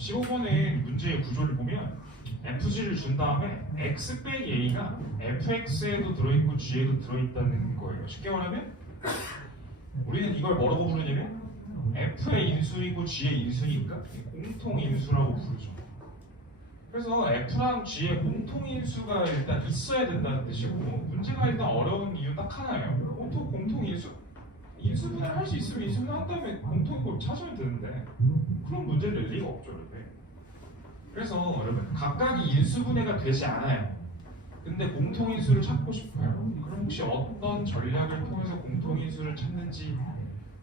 15번의 문제의 구조를 보면 fg를 준 다음에 x 빼기 a가 fx에도 들어있고 g에도 들어있다는 거예요. 쉽게 말하면 우리는 이걸 뭐라고 부르냐면 f의 인수이고 g의 인수니까 공통인수라고 부르죠. 그래서 f랑 g의 공통인수가 일단 있어야 된다는 뜻이고, 문제가 일단 어려운 이유 딱 하나예요. 공통인수? 인수분해를 할 수 있으면 인수분해 한 다음에 공통인수를 찾으면 되는데 그런 문제를 낼 리가 없죠. 이렇게. 그래서 여러분 각각이 인수분해가 되지 않아요. 근데 공통인수를 찾고 싶어요. 그럼 혹시 어떤 전략을 통해서 공통인수를 찾는지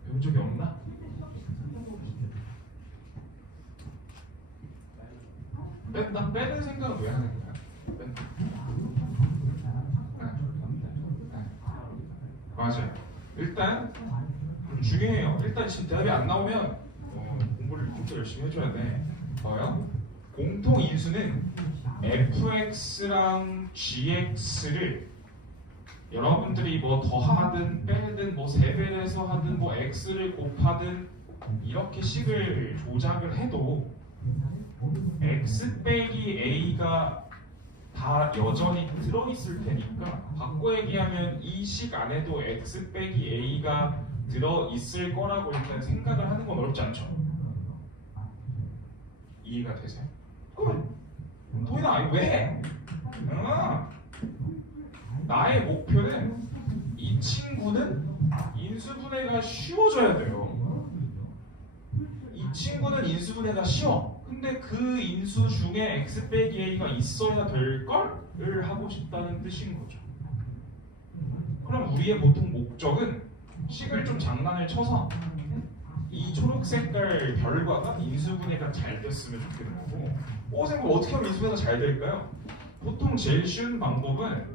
배운 적이 없나? 빼는 생각은 왜 하는 거야? 맞아요. 일단 중요해요. 일단 지금 대답이 안 나오면 공부를 진짜 열심히 해줘야 돼. 봐요. 공통 인수는 fx랑 gx를 여러분들이 뭐 더하든 빼든 뭐 세배해서 하든 뭐 x를 곱하든 이렇게 식을 조작을 해도 x 빼기 a가 다 여전히 들어있을 테니까, 바꿔 얘기하면 이 식 안에도 x 빼기 a가 들어있을 거라고 일단 생각을 하는 건 어렵지 않죠? 이해가 되세요? 도희나 아니 왜? 나의 목표는 이 친구는 인수분해가 쉬워져야 돼요. 이 친구는 인수분해가 쉬워. 근데 그 인수 중에 x 빼기 a가 있어야 될 걸을 하고 싶다는 뜻인 거죠. 그럼 우리의 보통 목적은 식을 좀 장난을 쳐서 이 초록 색깔 별과가 인수분해가 잘 됐으면 좋겠는 거고, 선생님 어떻게 하면 인수분해가 잘 될까요? 보통 제일 쉬운 방법은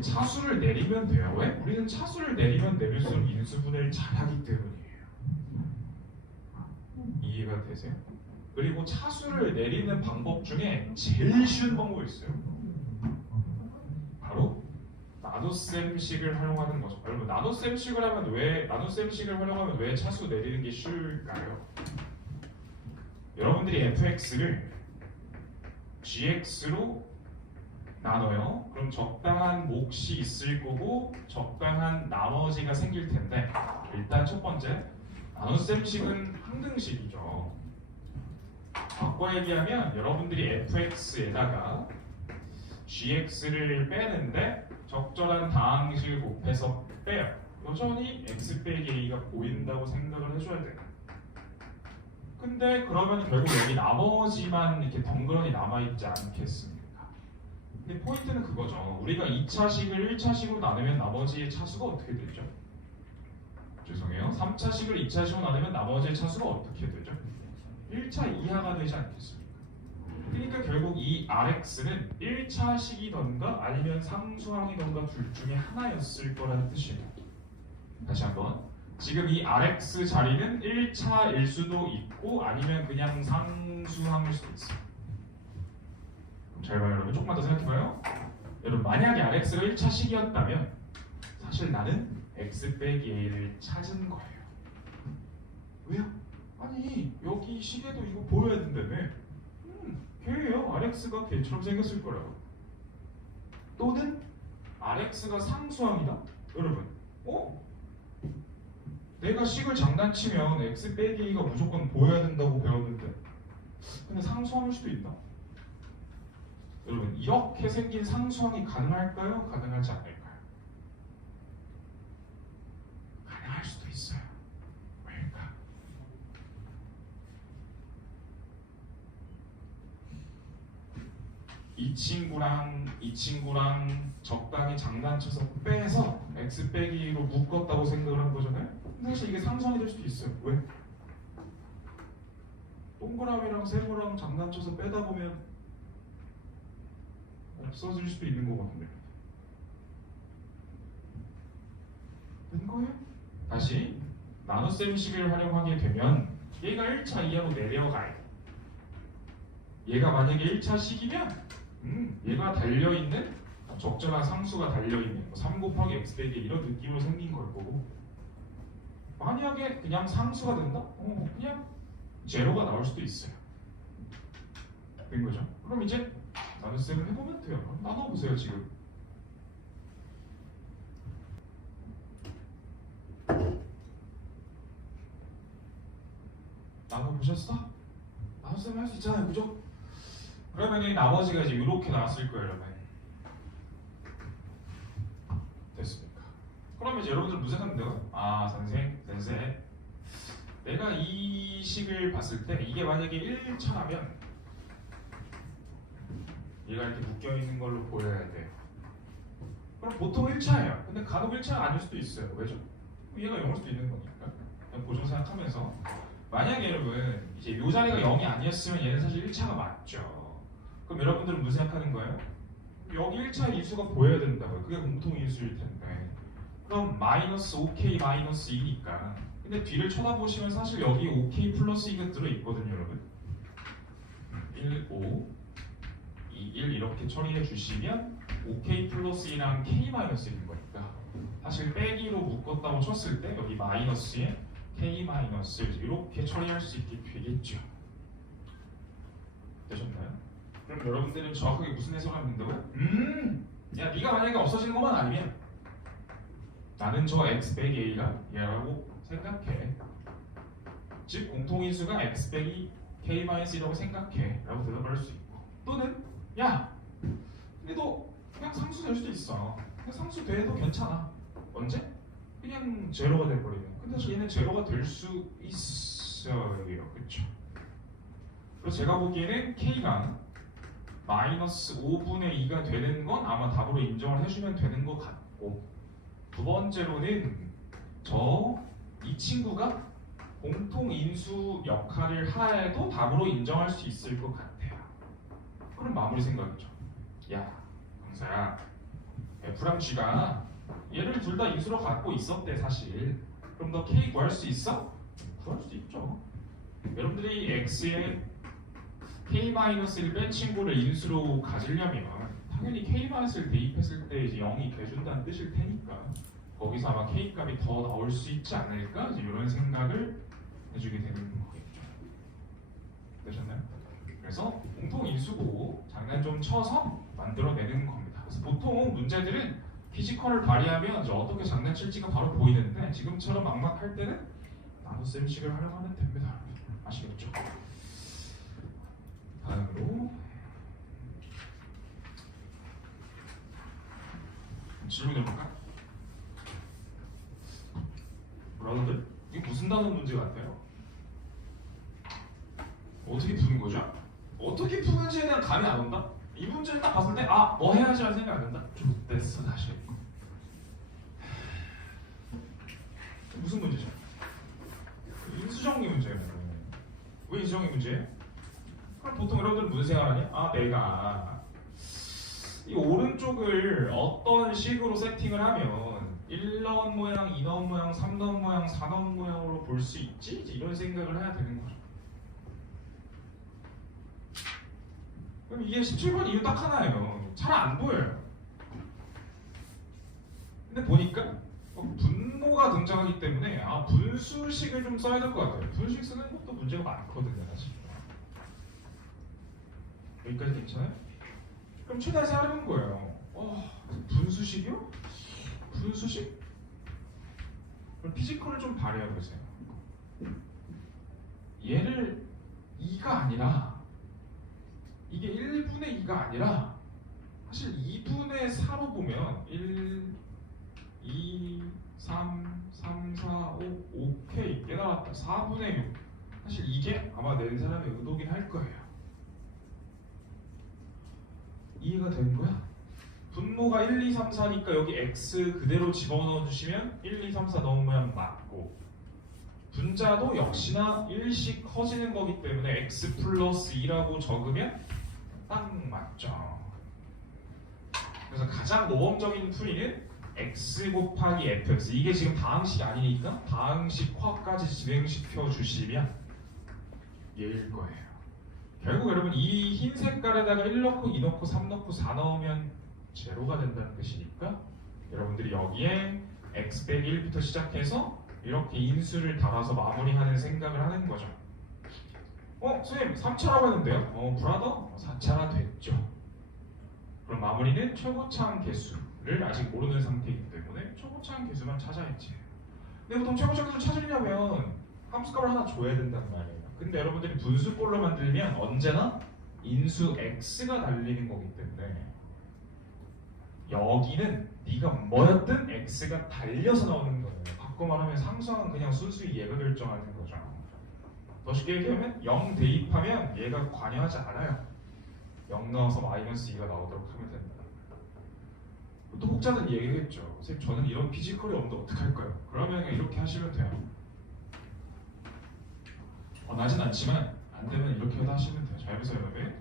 차수를 내리면 돼요. 왜? 우리는 차수를 내리면 내릴수록 인수분해를 잘하기 때문이에요. 이해가 되세요? 그리고 차수를 내리는 방법 중에 제일 쉬운 방법이 있어요. 바로 나눗셈식을 활용하는 거죠. 여러분 나눗셈식을 활용하면 왜 차수 내리는 게 쉬울까요? 여러분들이 fx를 gx로 나눠요. 그럼 적당한 몫이 있을 거고 적당한 나머지가 생길 텐데, 일단 첫 번째 나눗셈식은 항등식이죠. 바꿔 얘기하면 여러분들이 fx에다가 gx를 빼는데 적절한 다항식을 곱해서 빼요. 여전히 x 빼기 a가 보인다고 생각을 해줘야 돼요. 근데 그러면 결국 여기 나머지만 이렇게 덩그러니 남아있지 않겠습니까? 근데 포인트는 그거죠. 우리가 2차식을 1차식으로 나누면 나머지의 차수가 어떻게 되죠? 죄송해요. 3차식을 2차식으로 나누면 나머지의 차수가 어떻게 되죠? 1차 이하가 되지 않겠습니까? 그러니까 결국 이 Rx는 1차식이던가 아니면 상수항이던가 둘 중에 하나였을 거라는 뜻이에요. 다시 한번, 지금 이 Rx 자리는 1차일 수도 있고 아니면 그냥 상수항일 수도 있어요. 잘 봐요 여러분, 조금만 더 생각해봐요. 여러분 만약에 Rx가 1차식이었다면 사실 나는 x 빼기 a를 찾은 거예요. 왜요? 아니 여기 식에도 이거 보여야 된다며. 걔예요. Rx가 걔처럼 생겼을 거라고. 또는 Rx가 상수항이다? 여러분 내가 식을 장난치면 x 빼기 a가 무조건 보여야 된다고 배웠는데 근데 상수항일 수도 있다. 여러분 이렇게 생긴 상수항이 가능할까요? 가능하지 않을까요? 가능할 수도 있어요. 왜일까? 이 친구랑 적당히 장난쳐서 빼서 x 빼기로 묶었다고 생각을 한 거잖아요. 사실 이게 상수항이 될 수도 있어요. 왜? 동그라미랑 세모랑 장난쳐서 빼다 보면 없어질 수도 있는 거거든요. 된 거예요? 다시 나눗셈식을 활용하게 되면 얘가 1차 이하로 내려가요. 얘가 만약에 1차식이면 얘가 달려있는 적절한 상수가 달려있는 3 곱하기 x 빼기 이런 느낌으로 생긴 걸 거고, 만약에 그냥 상수가 된다? 그냥 제로가 나올 수도 있어요. 된 거죠. 그럼 이제 나눗셈을 해보면 돼요. 나눠보세요 지금. 나눠보셨어? 나눗셈 할 수 있잖아요, 그죠? 그러면 이 나머지가 이제 이렇게 나왔을 거예요, 여러분. 됐습니까? 그러면 이제 여러분들 무슨 생각하면 돼요? 아, 선생, 내가 이 식을 봤을 때 이게 만약에 1차라면 얘가 이렇게 묶여 있는 걸로 보여야 돼요. 그럼 보통 1차예요. 근데 간혹 1차가 아닐 수도 있어요. 왜죠? 얘가 0일 수도 있는 거니까. 그냥 보정 생각하면서 만약에 여러분 이제 이 자리가 0이 아니었으면 얘는 사실 1차가 맞죠. 그럼 여러분들은 무슨 생각하는 거예요? 여기 1차 인수가 보여야 된다고요. 그게 공통 인수일 텐데. 그럼 마이너스 5k 마이너스 2니까. 근데 뒤를 쳐다보시면 사실 여기 5k 플러스 2가 들어있거든요, 여러분. 1, 5, 2, 1 이렇게 처리해 주시면 5k 플러스 2랑 k 마이너스 1인 거니까 사실 빼기로 묶었다고 쳤을 때 여기 마이너스에 k 마이너스 이렇게 처리할 수 있게 되겠죠. 되셨나요? 그럼 여러분들은 정확하게 무슨 해석을 하면 된다고요? 야, 네가 만약에 없어진 것만 아니면 나는 저 x 빼기 a가 얘라고 생각해. 즉 공통인수가 x 빼기 k 마이너스 1이라고 생각해 라고 대답할 수 있고, 또는 야 근데 너 그냥 상수 될 수도 있어. 그냥 상수 돼도 괜찮아. 언제? 그냥 제로가 돼버리면. 근데 얘는 제로가 될 수 있어요. 그쵸? 그래서 제가 보기에는 k가 마이너스 5분의 2가 되는 건 아마 답으로 인정을 해주면 되는 것 같고, 두 번째로는 이 친구가 공통인수 역할을 하여도 답으로 인정할 수 있을 것 같아요. 그럼 마무리 생각이죠. 야, 강사야, F랑 G가 얘를 둘 다 인수로 갖고 있었대 사실. 그럼 너 K 구할 수 있어? 구할 수 있죠. 여러분들이 X에 K-1 뺀 친구를 인수로 가지려면 당연히 K-1을 대입했을 때 이제 0이 돼준다는 뜻일 테니까 거기서 아마 K 값이 더 나올 수 있지 않을까? 이제 이런 생각을 해주게 되는 거겠죠. 되셨나요? 그래서 공통 인수고 장난 좀 쳐서 만들어내는 겁니다. 그래서 보통 문제들은 피지컬을 발휘하면 이제 어떻게 장난칠지가 바로 보이는데 지금처럼 막막할 때는 나눗셈식을 활용하면 됩니다. 아시겠죠? 다음으로 질문해볼까? 여러분들 이게 무슨 단어 문제 같아요? 어떻게 푸는 거죠? 어떻게 푸는지에 대한 감이 안 온다? 이 문제를 딱 봤을 때 아, 뭐 해야지 하는 생각이 안 든다? 좋댔어 다시. 무슨 문제죠? 인수정리 문제예요. 왜 인수정리 문제예요? 그럼 보통 여러분들은 무슨 생각하냐? 아, 내가 이 오른쪽을 어떤 식으로 세팅을 하면 1나온 모양, 2나온 모양, 3나온 모양, 4나온 모양으로 볼 수 있지? 이런 생각을 해야 되는 거죠. 그럼 이게 17번 이유 딱 하나예요. 잘 안 보여요. 근데 보니까 분모가 등장하기 때문에 아, 분수식을 좀 써야 될 것 같아요. 분수식 쓰는 것도 문제가 많거든요, 사실. 여기까지 괜찮아요? 그럼 최대한 생각해본 거예요. 분수식이요? 분수식? 그럼 피지컬을 좀 발휘해보세요. 얘를 2가 아니라 이게 1분의 2가 아니라 사실 2분의 4로 보면 1, 2, 3, 3, 4, 5, 오케이 깨달았다. 4분의 6. 사실 이게 아마 낸 사람의 의도긴 할 거예요. 이해가 되는 거야? 분모가 1, 2, 3, 4니까 여기 x 그대로 집어넣어 주시면 1, 2, 3, 4 넣은 모양 맞고, 분자도 역시나 1씩 커지는 거기 때문에 x 플러스 2라고 적으면 딱 맞죠. 그래서 가장 모범적인 풀이는 x 곱하기 fx, 이게 지금 다항식 아니니까 다항식화까지 진행시켜 주시면 얘일 거예요. 결국 여러분 이 흰 색깔에다가 1 넣고 2 넣고 3 넣고 4 넣으면 제로가 된다는 뜻이니까 여러분들이 여기에 x 빼기 1부터 시작해서 이렇게 인수를 달아서 마무리하는 생각을 하는 거죠. 선생님 3차라고 했는데요. 브라더 4차가 됐죠. 그럼 마무리는 최고차항 개수를 아직 모르는 상태이기 때문에 최고차항 개수만 찾아야지. 근데 보통 최고차항 개수를 찾으려면 함수값을 하나 줘야 된단 말이에요. 근데 여러분들이 분수꼴로 만들면 언제나 인수 x가 달리는 거기 때문에 여기는 네가 뭐였든 x가 달려서 나오는 거예요. 바꿔 말하면 상수항은 그냥 순수히 얘가 결정하는 거죠. 더 쉽게 얘기하면 0 대입하면 얘가 관여하지 않아요. 0 넣어서 마이너스 2가 나오도록 하면 된다. 또 혹자는 얘기했죠. 선생님 저는 이런 피지컬이 없는데 어떡할까요? 그러면 그냥 이렇게 하시면 돼요. 원하진 않지만 안 되면 이렇게라도 하시면 돼요. 잘 보세요 여러분.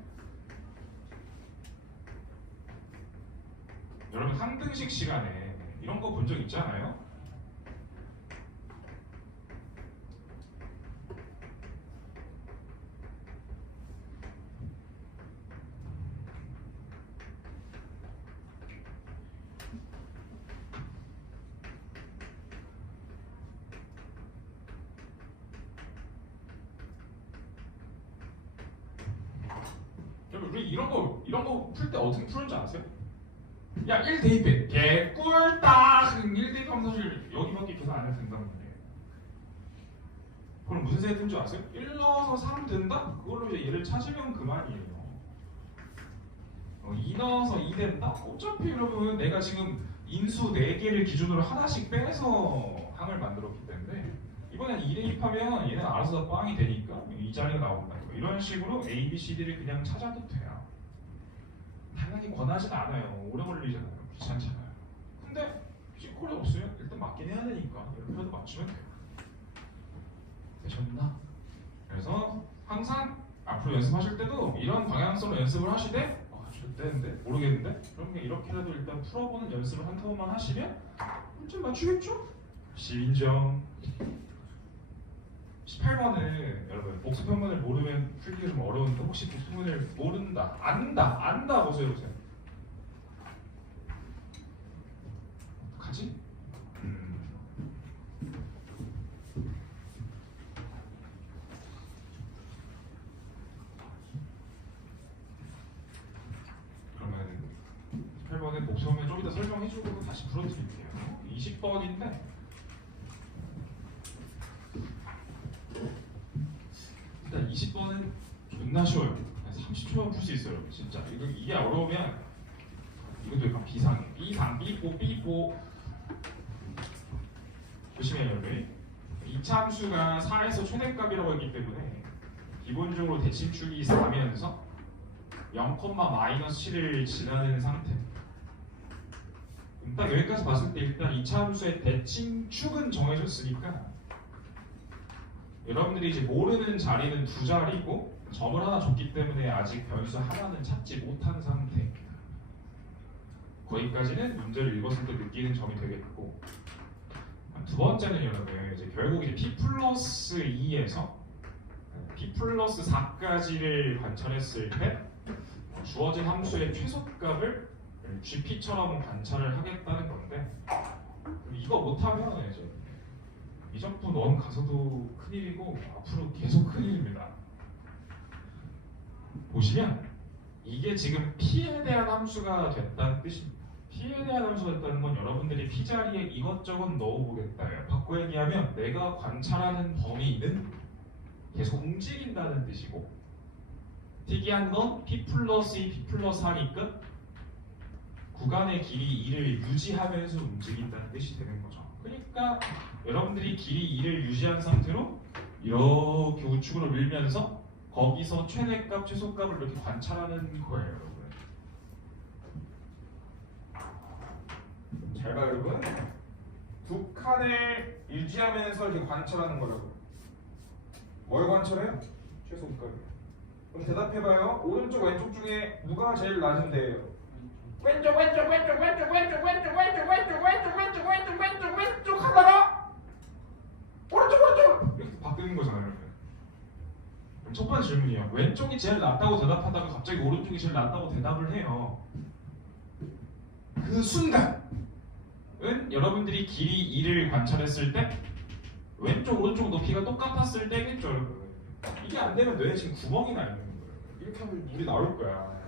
여러분 항등식 시간에 이런 거 본 적 있잖아요? 우리 이런 거 풀 때 어떻게 푸는지 아세요? 야 1 대입해 개꿀딱 1 대입하면 사실 여기밖에 계산 안 해도 된다는 거예요. 그럼 무슨 세트인 줄 아세요? 1 넣어서 3 된다? 그걸로 이제 얘를 찾으면 그만이에요. 2 넣어서 2 된다? 어차피 여러분 내가 지금 인수 4개를 기준으로 하나씩 빼서 항을 만들었기 때문에 이번엔 2 대입하면 얘는 알아서 다 빵이 되니까 이 자리가 나온다. 이런 식으로 A, B, C, D를 그냥 찾아도 돼요. 당연히 권하진 않아요. 오래 걸리잖아요. 귀찮잖아요. 근데 피지컬이 없으면 일단 맞긴 해야 되니까 이렇게라도 맞추면 돼요. 되셨나? 그래서 항상 앞으로 연습하실 때도 이런 방향성으로 연습을 하시되 되는데 모르겠는데 그럼 그냥 이렇게라도 일단 풀어보는 연습을 한 타임만 하시면 문제 맞추겠죠? 시인정. 18번은 여러분 복수편문을 모르면 풀기가 좀 어려운데 혹시 복수편문을 모른다, 안다 보세요. 어떡하지? 그러면 18번은 복수편문 좀 이따 설명해주고 다시 풀어드릴게요. 20번인데 일단 20번은 존나 쉬워요. 30초면 풀 수 있어요. 여러분. 진짜 이게 어려우면 이것도 약간 비상해. 삐뽀 조심해요 여러분. 이차 함수가 4에서 최대값이라고 했기 때문에 기본적으로 대칭축이 4면서 0,-7을 지나는 상태. 딱 여기까지 봤을 때 일단 이차 함수의 대칭축은 정해졌으니까 여러분들이 이제 모르는 자리는 2자리고 점을 하나 줬기 때문에 아직 변수 하나는 찾지 못한 상태입니다. 거기까지는 문제를 읽었을 때 느끼는 점이 되겠고, 두 번째는 여러분 이제 결국 이제 p 플러스 2에서 p 플러스 4까지를 관찰했을 때 주어진 함수의 최소값을 gp처럼 관찰을 하겠다는 건데, 이거 못하면 이제 이 점프 넌 가서도 큰일이고 앞으로 계속 큰일입니다. 보시면 이게 지금 p에 대한 함수가 됐다는 뜻입니다. p에 대한 함수가 됐다는 건 여러분들이 p 자리에 이것저것 넣어보겠다예요. 바꿔 얘기하면 내가 관찰하는 범위는 계속 움직인다는 뜻이고, 특이한 건 p 플러스 2, p 플러스 4니까 구간의 길이 2를 유지하면서 움직인다는 뜻이 되는 거죠. 그러니까 여러분들이 길이 2를 유지한 상태로 이렇게 우측으로 밀면서 거기서 최대값, 최소값을 이렇게 관찰하는 거예요, 여러분. 잘 봐요, 여러분. 두 칸을 유지하면서 이렇게 관찰하는 거라고. 뭘 관찰해요? 최소값이요. 그럼 대답해봐요. 오른쪽, 왼쪽 중에 누가 제일 낮은데요? 왼쪽 하다가 오른쪽 이렇게 바뀌는 거잖아요. 그럼 첫 번째 질문이요. 왼쪽이 제일 낫다고 대답하다가 갑자기 오른쪽이 제일 낫다고 대답을 해요. 그 순간은 여러분들이 길이 2를 관찰했을 때 왼쪽 오른쪽 높이가 똑같았을 때겠죠, 여러분. 이게 안 되면 뇌에 지금 구멍이 나 있는 거예요. 이렇게 하면 물이 나올 거야.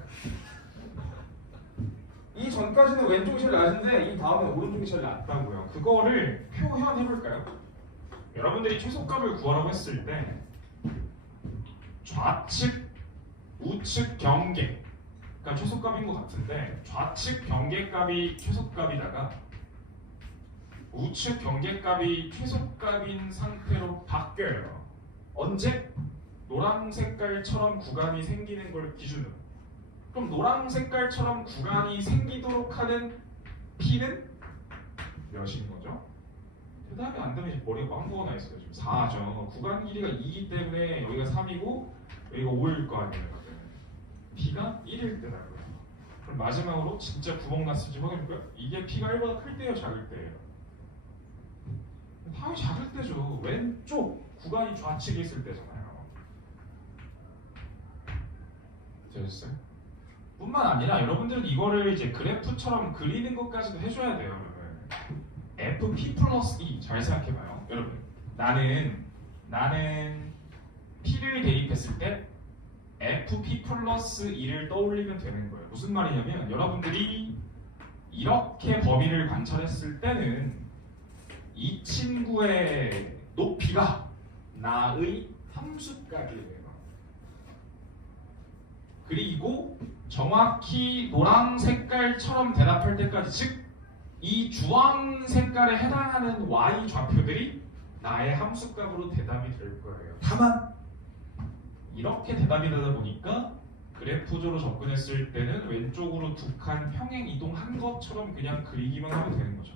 이 전까지는 왼쪽이 제일 낮은데 이 다음에 오른쪽이 제일 낮다고요. 그거를 표현해 볼까요? 여러분들이 최소값을 구하라고 했을 때 좌측, 우측 경계가 최소값인 것 같은데 좌측 경계값이 최소값이다가 우측 경계값이 최소값인 상태로 바뀌어요. 언제? 노란 색깔처럼 구간이 생기는 걸 기준으로. 그럼 노란 색깔처럼 구간이 생기도록 하는 P는 몇인 거죠? 대답이 안 되면 이제 머리가 광고가 나 있어요. 지금 4죠. 구간 길이가 2이기 때문에 여기가 3이고 여기가 5일 거 아니에요. P가 1일 때라고요. 그럼 마지막으로 진짜 구멍 났을지 확인해볼까요? 이게 P가 1보다 클 때예요? 작을 때예요? 당연히 작을 때죠. 왼쪽 구간이 좌측에 있을 때잖아요. 되셨어요? 뿐만 아니라 여러분들은 이거를 이제 그래프처럼 그리는 것까지도 해줘야 돼요. 여러분. FP 플러스 E 잘 생각해봐요. 여러분 나는 P를 대입했을 때 FP 플러스 E를 떠올리면 되는 거예요. 무슨 말이냐면 여러분들이 이렇게 범위를 관찰했을 때는 이 친구의 높이가 나의 함수값이에요. 그리고 정확히 노랑 색깔처럼 대답할 때까지, 즉 이 주황 색깔에 해당하는 y 좌표들이 나의 함수값으로 대답이 될 거예요. 다만 이렇게 대답이 되다 보니까 그래프적으로 접근했을 때는 왼쪽으로 두 칸 평행 이동한 것처럼 그냥 그리기만 하면 되는 거죠.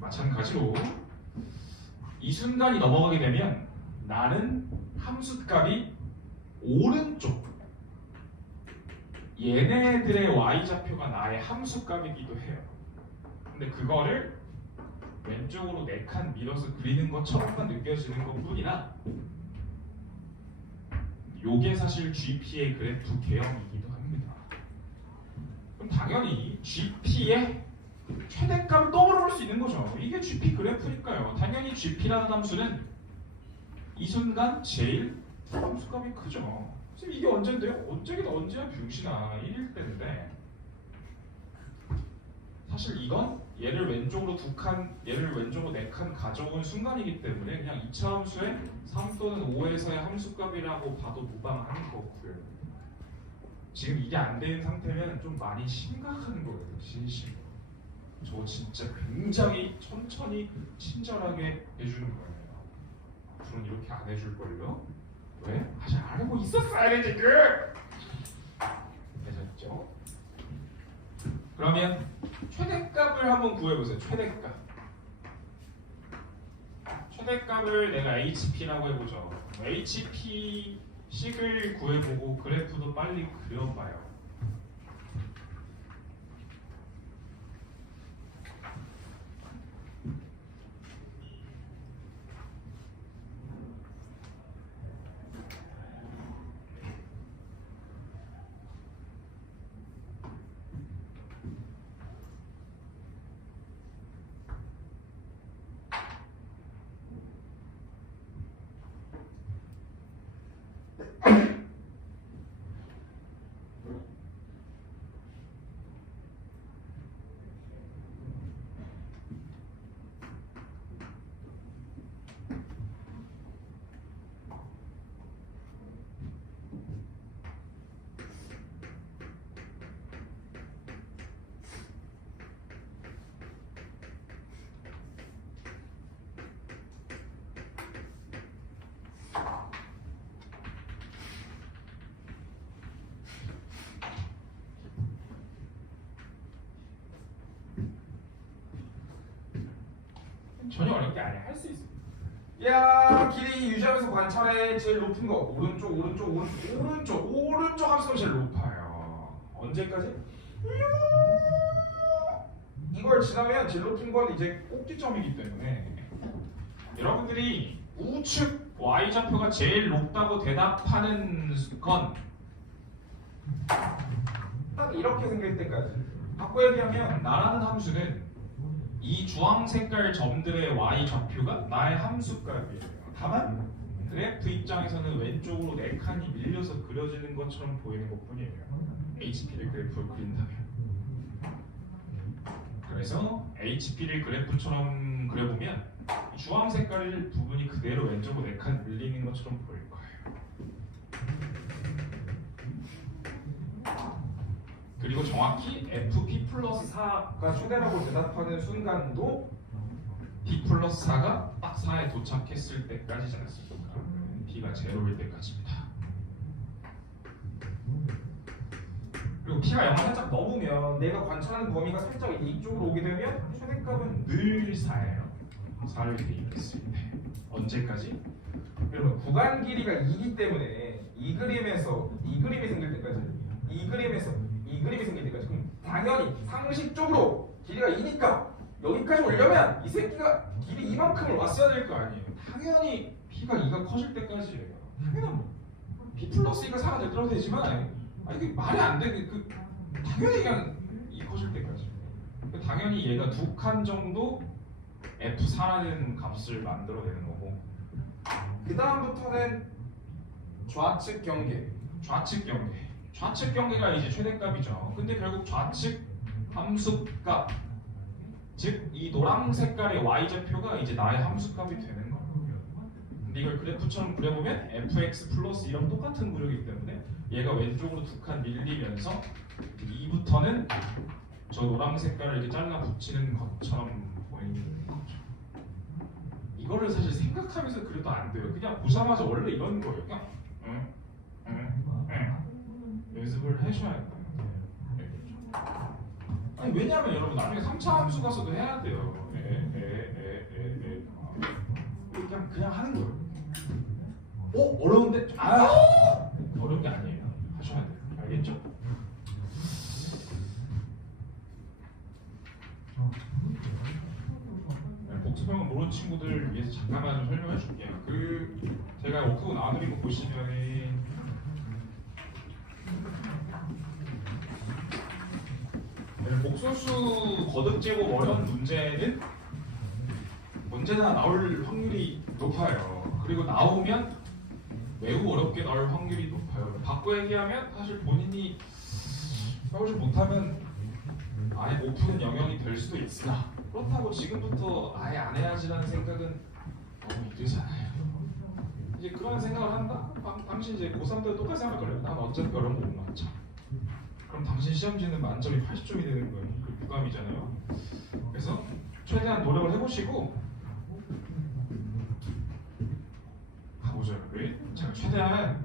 마찬가지로 이 순간이 넘어가게 되면 나는 함수값이 오른쪽 얘네들의 y좌표가 나의 함수값이기도 해요. 근데 그거를 왼쪽으로 4칸 밀어서 그리는 것처럼만 느껴지는 것 뿐이나 요게 사실 GP의 그래프 개형이기도 합니다. 그럼 당연히 GP의 최대값을 떠올려 볼 수 있는 거죠. 이게 GP 그래프니까요. 당연히 GP라는 함수는 이 순간 제일 함수값이 크죠. 지금 이게 언젠데요? 언제긴 언제야 병신아. 1일 때인데 사실 이건 얘를 왼쪽으로 2칸, 얘를 왼쪽으로 4칸 가져온 순간이기 때문에 그냥 2차 함수의 3 또는 5에서의 함수값이라고 봐도 무방한 거고요. 지금 이게 안 되는 상태면 좀 많이 심각한 거예요. 진심으로. 저 진짜 굉장히 천천히 친절하게 해주는 거예요. 앞으로는 이렇게 안 해줄걸요? 왜? 아직 알고 있었어야 돼 지금! 되셨죠? 그러면 최대값을 한번 구해보세요. 최대값을 내가 HP라고 해보죠. HP 식을 구해보고 그래프도 빨리 그려봐요. 전혀 어려운 게 아니야. 할 수 있어. 야, 길이 유지하면서 관찰해. 제일 높은 거 오른쪽 함수가 제일 높아요. 언제까지? 이걸 지나면 제일 높은 건 이제 꼭지점이기 때문에 여러분들이 우측 y좌표가 제일 높다고 대답하는 건 딱 이렇게 생길 때까지. 바꿔 얘기하면 나라는 함수는 이 주황 색깔 점들의 y 좌표가 나의 함수값이에요. 다만 그래프 입장에서는 왼쪽으로 4칸이 밀려서 그려지는 것처럼 보이는 것뿐이에요. HP를 그래프를 그린다면. 그래서 HP를 그래프처럼 그려보면 주황 색깔 부분이 그대로 왼쪽으로 4칸 밀리는 것처럼 보일 거예요. 그리고 정확히 FP 플러스 4가 최대라고 대답하는 순간도 P 플러스 4가 딱 4에 도착했을 때까지지 않습니까? P가 제로일 때까지입니다. 그리고 P가 0을 살짝 넘으면 내가 관찰하는 범위가 살짝 이쪽으로 오게 되면 최대값은 늘 4예요. 4를 대입했을 때 언제까지? 여러분 구간 길이가 2이기 때문에 이 그림에서 이 그림이 생길 때까지 이 그림에서 이 그림이 생길 때까지 그럼 당연히 상식적으로 길이가 2니까 여기까지 오려면 이 새끼가 길이 이만큼을 왔어야 될 거 아니에요. 당연히 P가 2가 커질 때까지예요. 당연한 P 플러스 2가 4가 되더라도 되지만 이게 말이 안 돼. 당연히 그냥 2 커질 때까지. 당연히 얘가 2칸 정도 F4라는 값을 만들어내는 거고 그 다음부터는 좌측 경계 좌측 경계가 이제 최대값이죠. 근데 결국 좌측 함수값 즉 이 노랑 색깔의 y좌표가 이제 나의 함수값이 되는 거예요. 근데 이걸 그래프처럼 그려보면 fx 플러스 1랑 똑같은 구조이기 때문에 얘가 왼쪽으로 2칸 밀리면서 2부터는 저 노랑 색깔을 이렇게 잘라 붙이는 것처럼 보이는 거죠. 이거를 사실 생각하면서 그려도 안 돼요. 그냥 보자마자 원래 이런 거예요. 그냥 연습을 해줘야 돼요. 아니 왜냐면 여러분 나중에 3차 함수 가서도 해야 돼요. 그냥 하는 거예요. 어려운데? 어려운 게 아니에요. 하셔야 돼요. 알겠죠? 복습형은 모르는 친구들 위해서 잠깐만 좀 설명해 줄게요. 제가 워크북 나와드린 거 보시면은 복소수 거듭 제곱 어려운 문제는 언제나 나올 확률이 높아요. 그리고 나오면 매우 어렵게 나올 확률이 높아요. 바꿔 얘기하면 사실 본인이 해보지 못하면 아예 못 푸는 영역이 될 수도 있으나 그렇다고 지금부터 아예 안 해야지라는 생각은 너무 이르잖아요. 이제 그런 생각을 한다? 당신 이제 고3도 똑같이 생각할 거예요. 난 어차피 어려운 거 못 맞춰. 그럼 당신 시험지는 만점이 80점이 되는 거예요. 그 부담이잖아요. 그래서 최대한 노력을 해보시고 가보죠. 제가 최대한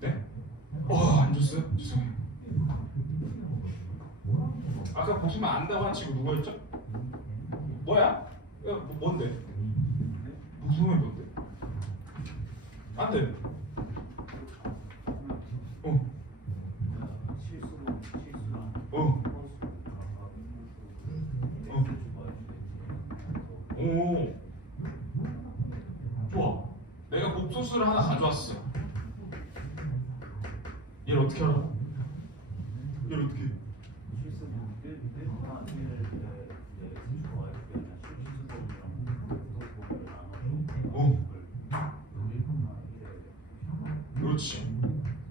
네? 안 줬어요? 죄송해요. 아까 보시면 안다고 한 친구 누구였죠? 뭐야? 뭔데? 무슨 말 뭔데? 안 돼. 오, 좋아. 내가 복소수를 하나 가져왔어. 얘를 어떻게 알아? 얘를 어떻게? 그렇지.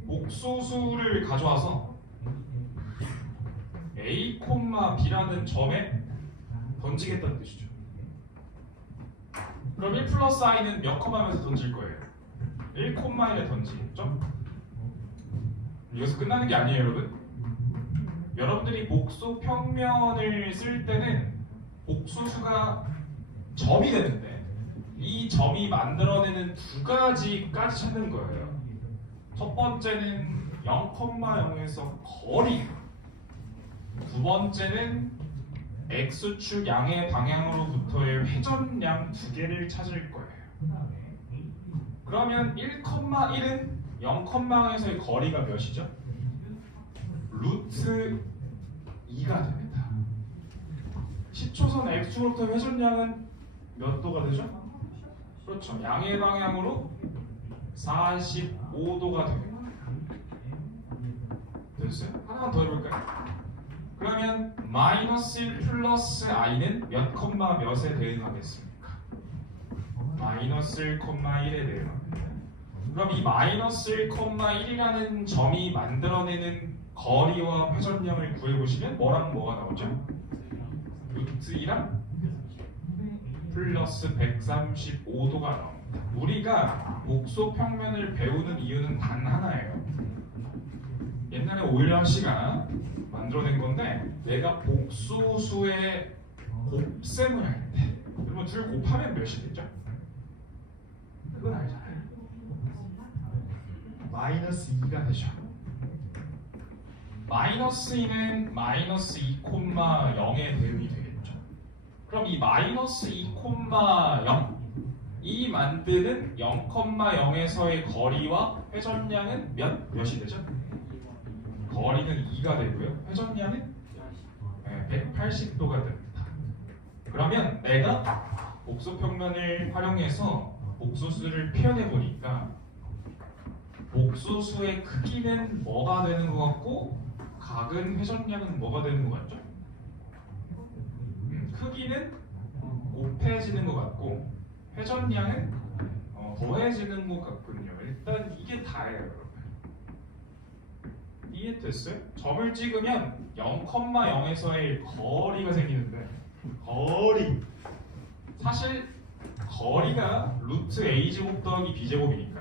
복소수를 가져와서 A, B라는 점에 던지겠다는 뜻이죠. 그럼 1 플러스 i는 몇 컴마면서 던질 거예요? 1, 1에 던지겠죠? 여기서 끝나는 게 아니에요, 여러분. 여러분들이 복소 평면을 쓸 때는 복소수가 점이 되는데 이 점이 만들어내는 두 가지까지 찾는 거예요. 첫 번째는 0,0에서 거리, 두 번째는 X축 양의 방향으로부터의 회전량 두 개를 찾을 거예요. 그러면 1,1은 0,0에서의 거리가 몇이죠? 루트 2가 됩니다. 10초선 X축으로부터 회전량은 몇 도가 되죠? 그렇죠. 양의 방향으로 45도가 됩니다. 됐어요? 하나만 더 해볼까요? 그러면 마이너스 1 플러스 i는 몇 콤마 몇에 대응하겠습니까? 마이너스 1, 1에 대응합니다. 그럼 이 마이너스 1, 1이라는 점이 만들어내는 거리와 회전량을 구해보시면 뭐랑 뭐가 나오죠? 루트 2랑 플러스 135도가 나옵니다. 우리가 복소 평면을 배우는 이유는 단 하나예요. 옛날에 오일러 씨가 만들어낸 건데 내가 복소수의 곱셈을 할 때 그러면 둘 곱하면 몇이 되죠? 그건 알잖아요. 마이너스 2가 되죠. 마이너스 2는 마이너스 2,0에 대응이 되겠죠. 그럼 이 마이너스 2,0 이 만드는 0,0에서의 거리와 회전량은 몇이 되죠? 거리는 2가 되고요. 회전량은 180도가 됩니다. 그러면 내가 복소평면을 활용해서 복소수를 표현해 보니까 복소수의 크기는 뭐가 되는 것 같고 각은 회전량은 뭐가 되는 것 같죠? 크기는 곱해지는 것 같고 회전량은 더해지는 것 같군요. 일단 이게 다예요, 여러분. 이해됐어요? 점을 찍으면 0,0에서의 거리가 생기는데 거리 사실 거리가 루트 a제곱 더하기 b제곱이니까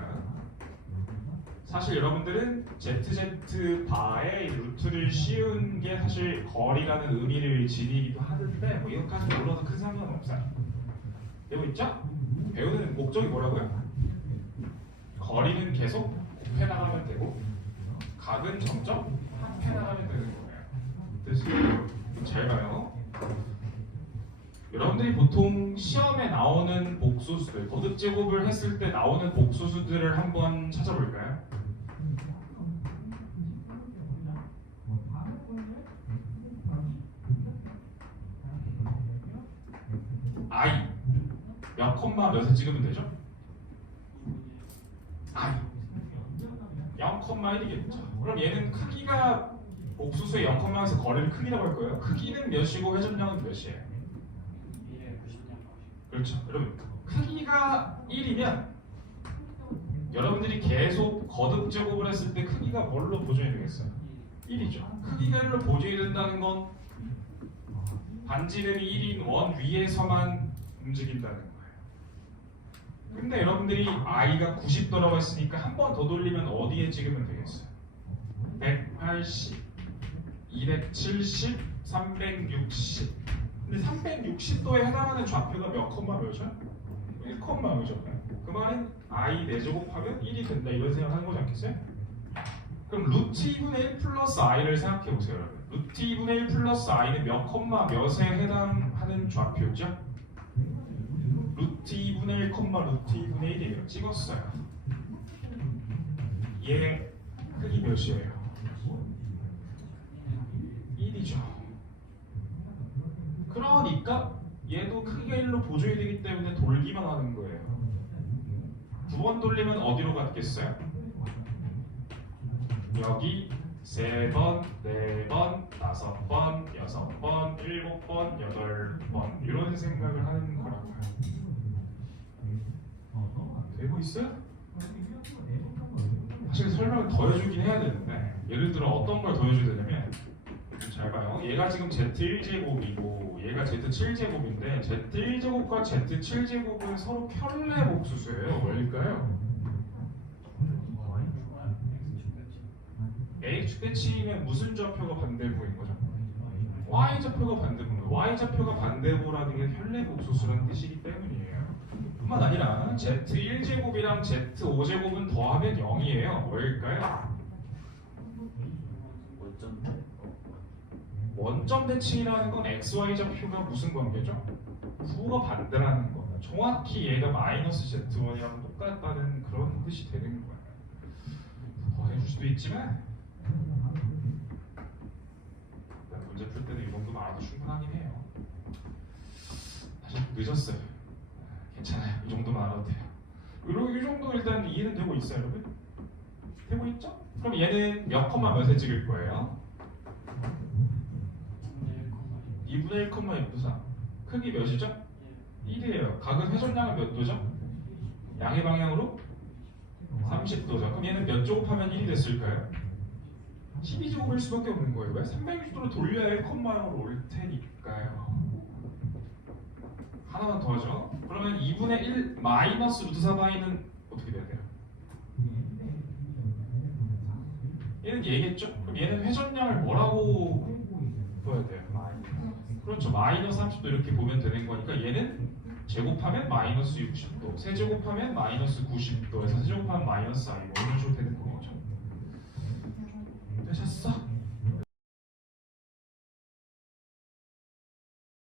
사실 여러분들은 ZZ 바에 루트를 씌운 게 사실 거리라는 의미를 지니기도 하는데 뭐 이것까지 몰라도 큰 상관은 없어요. 되고 있죠? 배우는 목적이 뭐라고요? 거리는 계속 곱해 나가면 되고 각은 점점 합해 나가면 되는 거예요. 그래서 잘 봐요. 여러분들이 보통 시험에 나오는 복소수들, 거듭제곱을 했을 때 나오는 복소수들을 한번 찾아볼까요? i 몇 콤마 몇에 찍으면 되죠? i 0,1이겠죠. 그럼 얘는 크기가 복수수의 0,1에서 거리를 크기라고 할 거예요. 크기는 몇이고 회전량은 몇이에요? 그렇죠. 여러분 크기가 1이면 여러분들이 계속 거듭 제곱을 했을 때 크기가 뭘로 보존이 되겠어요? 1이죠. 크기가 1로 보존이 된다는 건 반지름이 1인 원 위에서만 움직인다는 거예요. 근데 여러분들이 i가 90도라고 했으니까 한 번 더 돌리면 어디에 찍으면 되겠어요? 180, 270, 360. 근데 360도에 해당하는 좌표가 몇 콤마 몇이죠? 1콤마죠. 그 말은 i 4제곱하면 1이 된다 이런 생각하는 거지 않겠어요? 그럼 루트 2분의 1 플러스 i를 생각해 보세요, 여러분. 루트 2분의 1 플러스 i는 몇 콤마 몇에 해당하는 좌표죠? 루트 2분의 1, 루트 2분의 1이에요. 찍었어요. 얘 크기 몇이에요? 1이죠. 그러니까 얘도 크기가 1로 보존이 되기 때문에 돌기만 하는 거예요. 2번 돌리면 어디로 갔겠어요? 여기 3번, 4번, 5번, 6번, 7번, 8번 이런 생각을 하는 거라고요. 되고 있어요? 사실 설명을 더 해주긴 해야 되는데 예를 들어 어떤 걸 더 해줘야 되냐면 잘 봐요. 얘가 지금 Z1제곱이고 얘가 Z7제곱인데 Z1제곱과 Z7제곱은 서로 편례 복수수예요. 뭘까요? A축대치면 무슨 좌표가 반대보인 거죠? Y좌표가 반대보인 거예요. Y좌표가 반대보라는 게 편례 복수수라는 뜻이기 때문이에요. 뿐만 아니라 Z1제곱이랑 Z5제곱은 더하면 0이에요. 뭘까요? 원점 대칭이라는 건 XY 좌표가 무슨 관계죠? 부호가 반대라는 거예요. 정확히 얘가 마이너스 Z1이랑 똑같다는 그런 뜻이 되는 거예요. 더 해줄 수도 있지만 문제 풀 때는 이 정도만 알아도 충분하긴 해요. 사실 늦었어요. 괜찮아요. 이 정도만 알아도 돼요. 이 정도 일단 이해는 되고 있어요, 여러분? 되고 있죠? 그럼 얘는 몇 콤마 몇에 찍을 거예요? 2분의 1, 2분의 크기 몇이죠? 1이에요. 각은 회전량은 몇 도죠? 양의 방향으로 30도죠. 그럼 얘는 몇 제곱하면 1이 됐을까요? 12제곱일 수밖에 없는 거예요. 왜? 360도로 돌려야 1,0로 올 테니까요. 하나만 더 하죠. 그러면 2분의 1 마이너스 루트 4바이는 어떻게 돼야 돼요? 얘는 얘겠죠? 그럼 얘는 회전량을 뭐라고 써야 돼요? 그렇죠. 마이너스 30도 이렇게 보면 되는 거니까 얘는 제곱하면 마이너스 60도, 세제곱하면 마이너스 90도에서 세제곱하면 마이너스 4 이런 식으로 되는 거죠. 되셨어?